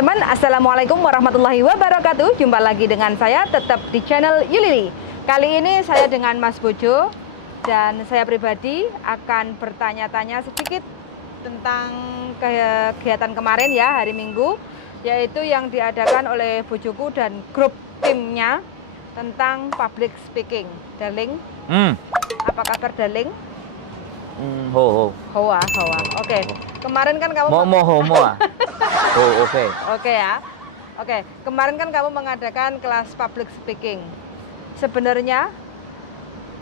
teman-teman, Assalamualaikum warahmatullahi wabarakatuh. Jumpa lagi dengan saya tetap di channel Yulili. Kali ini saya dengan Mas Bojo dan saya pribadi akan bertanya-tanya sedikit tentang kegiatan kemarin ya, hari Minggu, yaitu yang diadakan oleh bojoku dan grup timnya tentang public speaking. Darling, apa kabar Darling? Hoa. Oke. Kemarin kan kamu Oke ya. Oke, kemarin kan kamu mengadakan kelas public speaking. Sebenarnya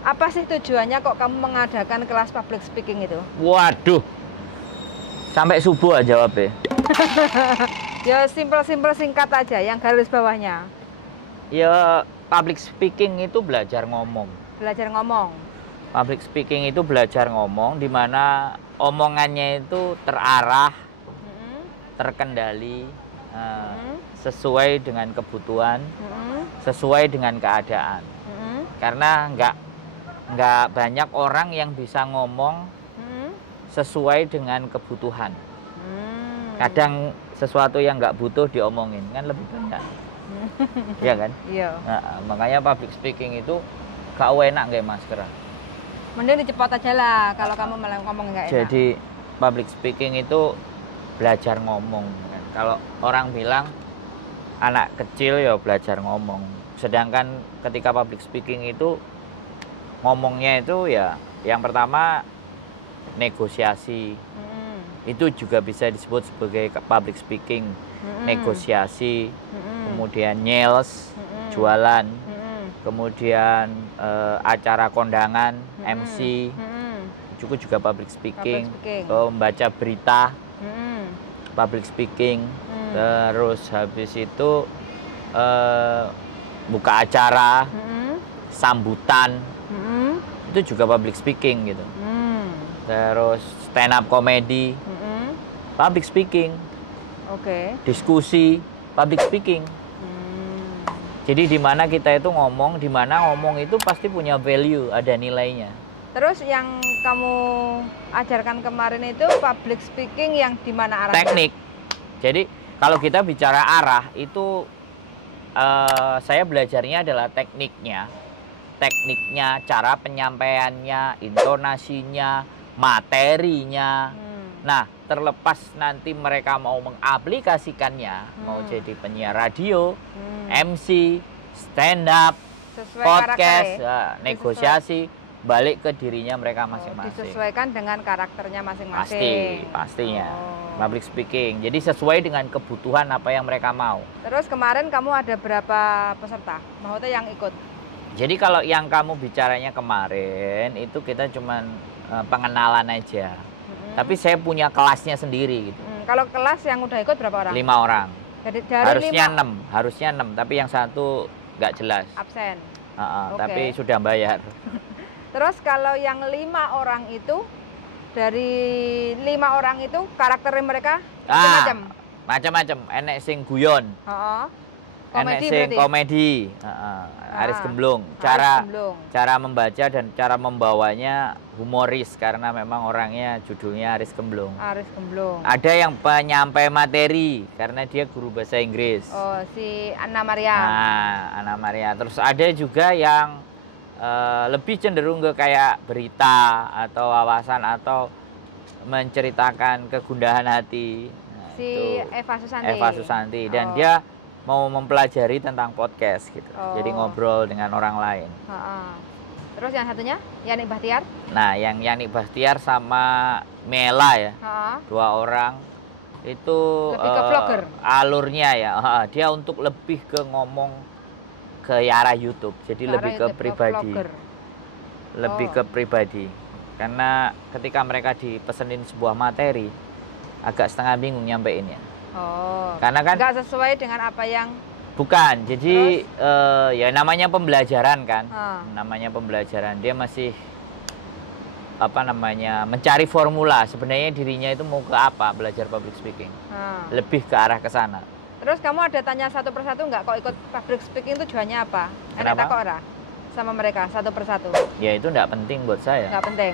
apa sih tujuannya kok kamu mengadakan kelas public speaking itu? Waduh. Sampai subuh aja jawabnya. Ya simpel-simpel singkat aja yang garis bawahnya. Ya public speaking itu belajar ngomong. Belajar ngomong. Public speaking itu belajar ngomong, di mana omongannya itu terarah, terkendali, sesuai dengan kebutuhan, sesuai dengan keadaan. Karena nggak banyak orang yang bisa ngomong sesuai dengan kebutuhan. Kadang sesuatu yang nggak butuh diomongin kan lebih banyak, ya kan? Iya. Nah, makanya public speaking itu gak enak kayak masker. Mending dicepot aja lah kalau kamu malah ngomong nggak enak. Jadi public speaking itu belajar ngomong. Kalau orang bilang anak kecil ya belajar ngomong. Sedangkan ketika public speaking itu ngomongnya itu ya yang pertama negosiasi. Itu juga bisa disebut sebagai public speaking. Negosiasi, kemudian nyales, jualan. Kemudian acara kondangan, MC, juga public speaking. Membaca berita, public speaking. Terus habis itu buka acara, sambutan, itu juga public speaking gitu. Terus stand up comedy, public speaking. Diskusi, public speaking. Jadi di mana kita itu ngomong, di mana ngomong itu pasti punya value, ada nilainya. Terus yang kamu ajarkan kemarin itu public speaking yang di mana arahnya? Teknik. Jadi kalau kita bicara arah itu saya belajarnya adalah tekniknya, cara penyampaiannya, intonasinya, materinya. Nah, terlepas nanti mereka mau mengaplikasikannya, mau jadi penyiar radio, MC, stand up, podcast, negosiasi, balik ke dirinya mereka masing-masing. Disesuaikan dengan karakternya masing-masing. Pastinya. Public speaking. Jadi sesuai dengan kebutuhan apa yang mereka mau. Terus kemarin kamu ada berapa peserta? Maksudnya yang ikut? Jadi kalau yang kamu bicaranya kemarin itu kita cuman pengenalan aja. Tapi saya punya kelasnya sendiri gitu. Kalau kelas yang udah ikut berapa orang? 5 orang. Dari harusnya 6, tapi yang satu nggak jelas. Absen. Tapi sudah bayar. Terus kalau yang 5 orang itu, dari 5 orang itu karakternya mereka macam-macam? Macam-macam. Enek sing guyon. Komedi enek sing berarti? Komedi. Aris Gemblung. Cara membaca dan cara membawanya humoris karena memang orangnya judulnya Aris Gemblung. Aris Gemblung. Ada yang penyampai materi karena dia guru bahasa Inggris. Oh, si Anna Maria. Anna Maria. Terus ada juga yang lebih cenderung ke kayak berita atau wawasan atau menceritakan kegundahan hati. Si Eva Susanti. Dan dia mau mempelajari tentang podcast gitu. Jadi ngobrol dengan orang lain. Terus yang satunya Yanik Bahtiar? Nah, yang Yanik Bahtiar sama Mela ya. 2 orang itu lebih ke vlogger. Alurnya ya. Dia untuk lebih ke ngomong ke arah YouTube. Jadi lebih ke pribadi. Lebih ke pribadi. Karena ketika mereka dipesenin sebuah materi agak setengah bingung nyampeinnya. Karena kan nggak sesuai dengan apa yang bukan. Jadi ya namanya pembelajaran kan. Namanya pembelajaran. Dia masih mencari formula. Sebenarnya dirinya itu mau ke apa belajar public speaking. Lebih ke arah ke sana. Terus kamu ada tanya satu persatu nggak kok ikut public speaking tujuannya apa? Enak tak kok ora? Sama mereka satu persatu. Ya itu nggak penting buat saya. Nggak penting.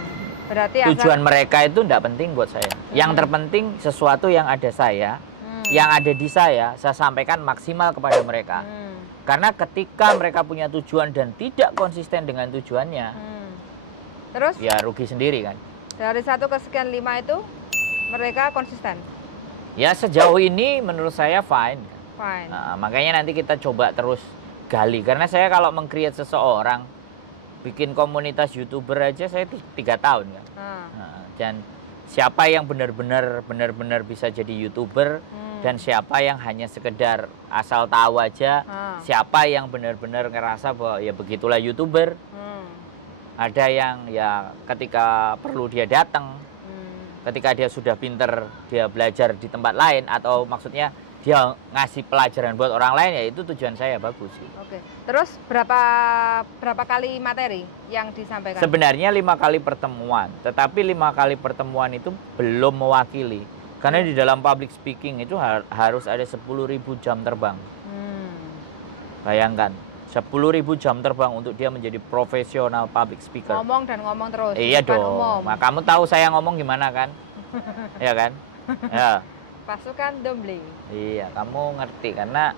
Berarti tujuan mereka itu nggak penting buat saya. Yang terpenting sesuatu yang ada saya yang ada di saya sampaikan maksimal kepada mereka. Karena ketika mereka punya tujuan dan tidak konsisten dengan tujuannya, terus ya rugi sendiri kan. Dari 1 ke sekian 5 itu mereka konsisten? Ya sejauh ini menurut saya fine. Fine. Nah, makanya nanti kita coba terus gali. Karena saya kalau meng-create seseorang, bikin komunitas YouTuber aja saya 3 tahun kan. Nah, dan siapa yang benar-benar bisa jadi YouTuber dan siapa yang hanya sekedar asal tahu aja, siapa yang benar-benar ngerasa bahwa ya begitulah YouTuber. Ada yang ya ketika perlu dia datang, ketika dia sudah pinter dia belajar di tempat lain, atau maksudnya dia ngasih pelajaran buat orang lain, ya itu tujuan saya bagus. Oke. Terus berapa kali materi yang disampaikan? Sebenarnya 5 kali pertemuan, tetapi 5 kali pertemuan itu belum mewakili. Karena di dalam public speaking itu harus ada 10.000 jam terbang. Bayangkan, 10.000 jam terbang untuk dia menjadi profesional public speaker. Ngomong dan ngomong terus. Iya dong. Nah, kamu tahu saya ngomong gimana kan? Iya kan? Ya. Pasukan Domble. Iya, kamu ngerti. Karena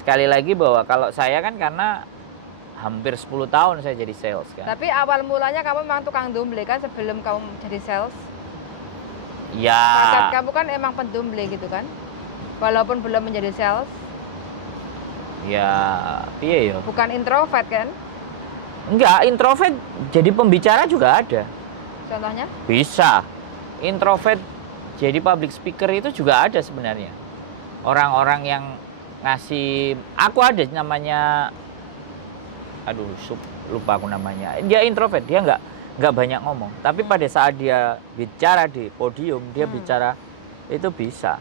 sekali lagi bahwa kalau saya kan karena hampir 10 tahun saya jadi sales kan. Tapi awal mulanya kamu memang tukang Domble kan sebelum kamu jadi sales? Ya. Bakat kamu kan emang pendomble gitu kan? Walaupun belum menjadi sales. Ya, iya ya. Bukan introvert kan? Enggak, introvert jadi pembicara juga ada. Contohnya? Bisa. Introvert jadi public speaker itu juga ada sebenarnya. Orang-orang yang ngasih, aku ada namanya, aduh lupa aku namanya. Dia introvert, dia nggak banyak ngomong. Tapi pada saat dia bicara di podium, dia bicara itu bisa.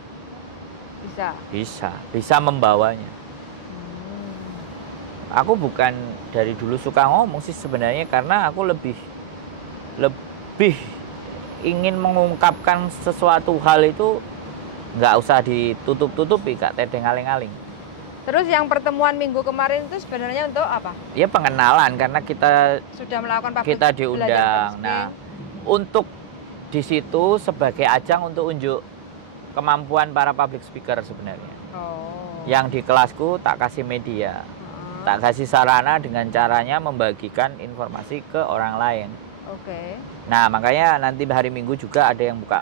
Bisa membawanya. Aku bukan dari dulu suka ngomong sih sebenarnya, karena aku lebih ingin mengungkapkan sesuatu hal itu nggak usah ditutup-tutupi, Kak Tedeng aling-aling. Terus yang pertemuan minggu kemarin itu sebenarnya untuk apa? Ya pengenalan, karena kita sudah melakukan kita diundang. Nah, untuk di situ sebagai ajang untuk unjuk kemampuan para public speaker sebenarnya. Yang di kelasku tak kasih media. Tak kasih sarana dengan caranya membagikan informasi ke orang lain. Oke. Nah, makanya nanti hari Minggu juga ada yang buka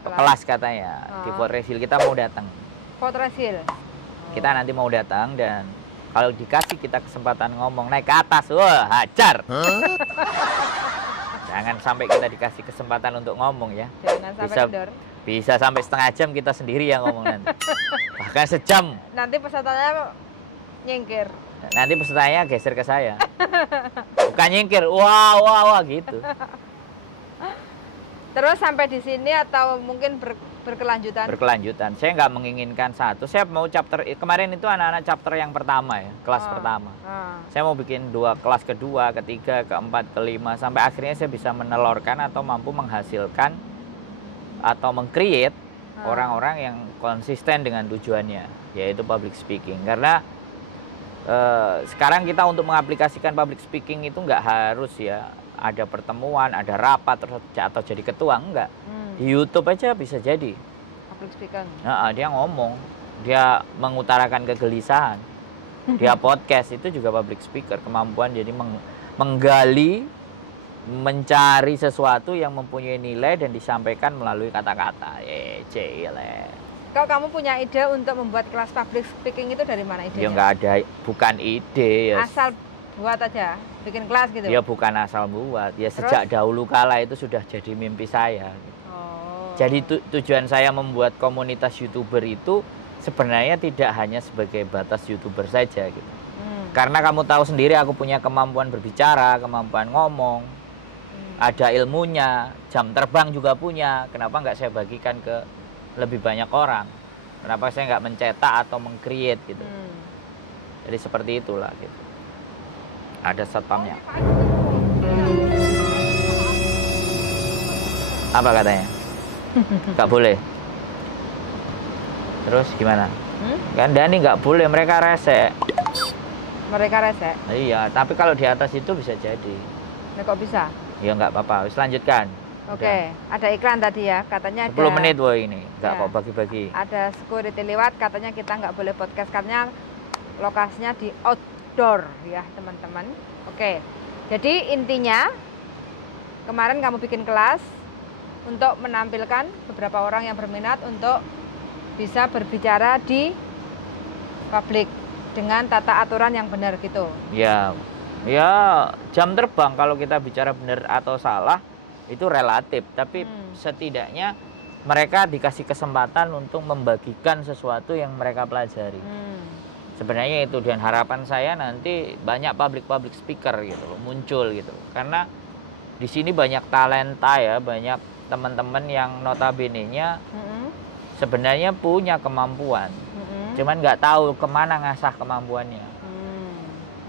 kelas katanya. Di Fort Resil kita mau datang. Fort Resil. Kita nanti mau datang, dan kalau dikasih kita kesempatan ngomong naik ke atas, wah hajar. Jangan sampai kita dikasih kesempatan untuk ngomong ya. Jangan sampai bisa sampai setengah jam kita sendiri yang ngomong nanti. Bahkan sejam. Nanti pesertanya nyingkir. Nanti pesertanya geser ke saya. Bukan nyingkir, wah gitu. Terus sampai di sini atau mungkin berkelanjutan? Berkelanjutan. Saya nggak menginginkan satu. Saya mau chapter kemarin itu anak-anak chapter yang pertama ya, kelas pertama. Saya mau bikin 2 kelas, kedua, ketiga, keempat, kelima, sampai akhirnya saya bisa menelurkan atau mampu menghasilkan atau meng-create orang-orang yang konsisten dengan tujuannya, yaitu public speaking. Karena sekarang kita untuk mengaplikasikan public speaking itu nggak harus ya ada pertemuan, ada rapat atau jadi ketua, enggak. Di YouTube aja bisa jadi public speaking. Nah, dia ngomong, dia mengutarakan kegelisahan. Dia podcast itu juga public speaker, kemampuan jadi menggali, mencari sesuatu yang mempunyai nilai dan disampaikan melalui kata-kata. Kalau kamu punya ide untuk membuat kelas public speaking itu dari mana idenya? Ya nggak ada, bukan ide ya. Asal buat aja, bikin kelas gitu? Ya bukan asal buat, ya sejak dahulu kala itu sudah jadi mimpi saya. Jadi tujuan saya membuat komunitas YouTuber itu sebenarnya tidak hanya sebagai batas YouTuber saja gitu. Karena kamu tahu sendiri aku punya kemampuan berbicara, kemampuan ngomong, ada ilmunya, jam terbang juga punya. Kenapa nggak saya bagikan ke lebih banyak orang? Kenapa saya nggak mencetak atau meng-create gitu? Jadi seperti itulah gitu. Ada satpamnya. Apa katanya? Nggak boleh. Terus gimana? Kan Dani nggak boleh, mereka rese. Mereka rese? Iya, tapi kalau di atas itu bisa jadi. Nah, kok bisa? Ya nggak apa-apa, lanjutkan. Oke, ada iklan tadi ya, katanya 10 ada menit woy ini, nggak Ya. kok bagi-bagi. ada security lewat, katanya kita nggak boleh podcast karena lokasinya di outdoor ya teman-teman. Oke, jadi intinya kemarin kamu bikin kelas untuk menampilkan beberapa orang yang berminat untuk bisa berbicara di publik dengan tata aturan yang benar gitu. Ya, jam terbang kalau kita bicara benar atau salah itu relatif, tapi setidaknya mereka dikasih kesempatan untuk membagikan sesuatu yang mereka pelajari. Sebenarnya itu, dan harapan saya nanti banyak public speaker gitu loh, muncul gitu loh. Karena di sini banyak talenta ya, banyak teman-teman yang notabene-nya sebenarnya punya kemampuan, cuman nggak tahu kemana ngasah kemampuannya.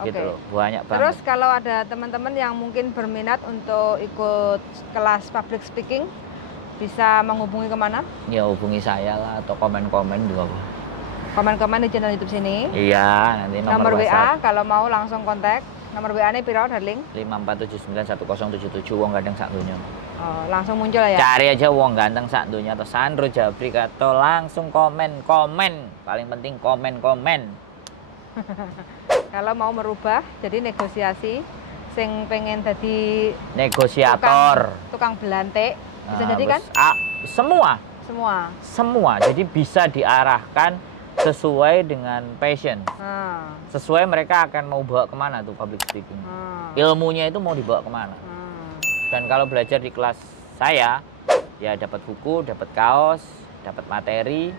Gitu loh, banyak banget. Terus kalau ada teman-teman yang mungkin berminat untuk ikut kelas public speaking, bisa menghubungi kemana? Ya hubungi saya lah, atau komen-komen di bawah. Komen-komen di channel YouTube sini. Iya, nanti Nomor WA WhatsApp. kalau mau langsung kontak. Nomor WA-nya piro, darling? 547910077 wong ganteng sak donya. Oh, langsung muncul ya. Cari aja wong ganteng sak donya atau Sandro Jabrik, atau langsung komen. Paling penting komen. Kalau mau merubah jadi negosiasi, sing pengen jadi Negosiator. tukang belantik, bisa Nah, jadi kan? Semua. Jadi bisa diarahkan sesuai dengan passion. Sesuai mereka akan mau bawa kemana tuh public speaking. Ilmunya itu mau dibawa kemana. Dan kalau belajar di kelas saya, ya dapat buku, dapat kaos, dapat materi.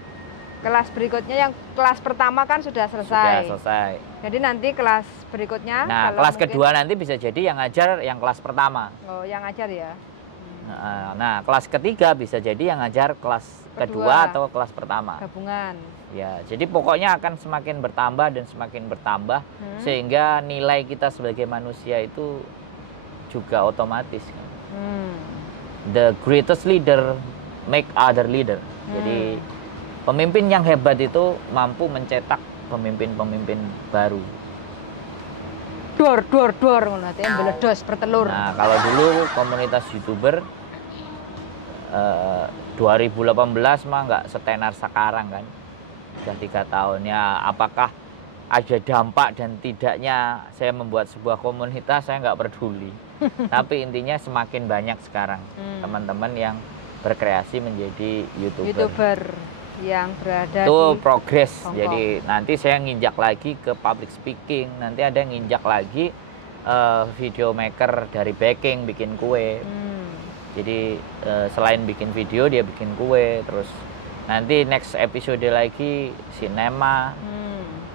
Kelas berikutnya yang kelas pertama kan sudah selesai. Sudah selesai. Jadi nanti kelas berikutnya. Nah, kelas kedua nanti bisa jadi yang ngajar yang kelas pertama. Oh, yang ngajar ya. Nah, kelas ketiga bisa jadi yang ngajar kelas kedua atau kelas pertama. Gabungan. Ya, jadi pokoknya akan semakin bertambah dan semakin bertambah sehingga nilai kita sebagai manusia itu juga otomatis. The greatest leader make other leader. Jadi pemimpin yang hebat itu mampu mencetak pemimpin-pemimpin baru. Dor ngono ate mbeledos bertelur. Nah, kalau dulu komunitas YouTuber 2018 mah nggak setenar sekarang kan. Sudah 3 tahun ya, apakah ada dampak dan tidaknya saya membuat sebuah komunitas, saya nggak peduli. Tapi intinya semakin banyak sekarang teman-teman yang berkreasi menjadi YouTuber yang berada itu di progres. Hongkong. Jadi nanti saya nginjak lagi ke public speaking, nanti ada yang nginjak lagi video maker dari baking, bikin kue. Jadi selain bikin video dia bikin kue, terus nanti next episode lagi sinema,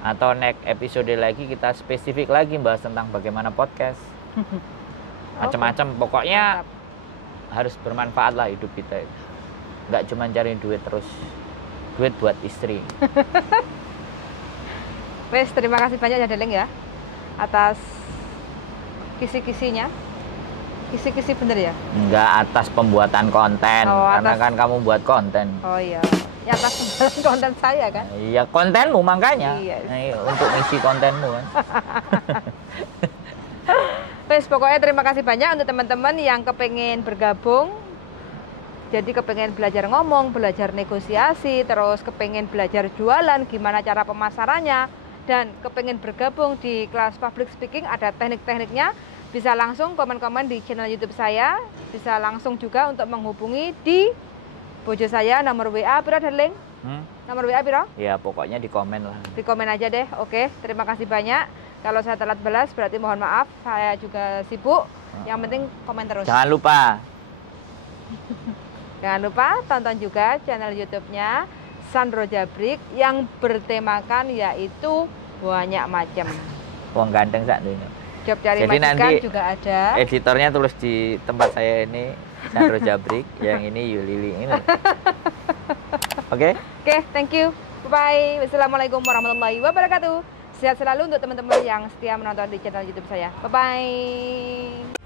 atau next episode lagi kita spesifik lagi bahas tentang bagaimana podcast. Macam-macam, pokoknya harus bermanfaat lah hidup kita. Nggak cuma cari duit terus. Duit buat istri. Wes, terima kasih banyak ya Deleng ya atas kisi-kisinya. Kisi-kisi bener ya? Enggak, atas pembuatan konten. Karena kan kamu buat konten. Oh iya. Ya atas pembuatan konten saya kan? Iya, kontenmu makanya. Iya. Nah, untuk misi kontenmu kan. Wes, pokoknya terima kasih banyak untuk teman-teman yang kepengen bergabung. Jadi kepengen belajar ngomong, belajar negosiasi, terus kepengen belajar jualan, gimana cara pemasarannya, dan kepengen bergabung di kelas public speaking, ada teknik-tekniknya, bisa langsung komen-komen di channel YouTube saya, bisa langsung juga untuk menghubungi di bojo saya, nomor WA, piro darling? Nomor WA piro? Ya pokoknya di komen lah. Di komen aja deh, oke, terima kasih banyak. Kalau saya telat balas berarti mohon maaf, saya juga sibuk, yang penting komen terus. Jangan lupa. Jangan lupa tonton juga channel YouTube-nya Sandro Jabrik yang bertemakan yaitu banyak macam. Wong ganteng sak dunya. Job cari Jadi majikan nanti juga ada. Editornya tulis di tempat saya ini Sandro Jabrik, yang ini Yulili ini. Oke? Oke, thank you. Bye bye. Wassalamualaikum warahmatullahi wabarakatuh. Sehat selalu untuk teman-teman yang setia menonton di channel YouTube saya. Bye bye.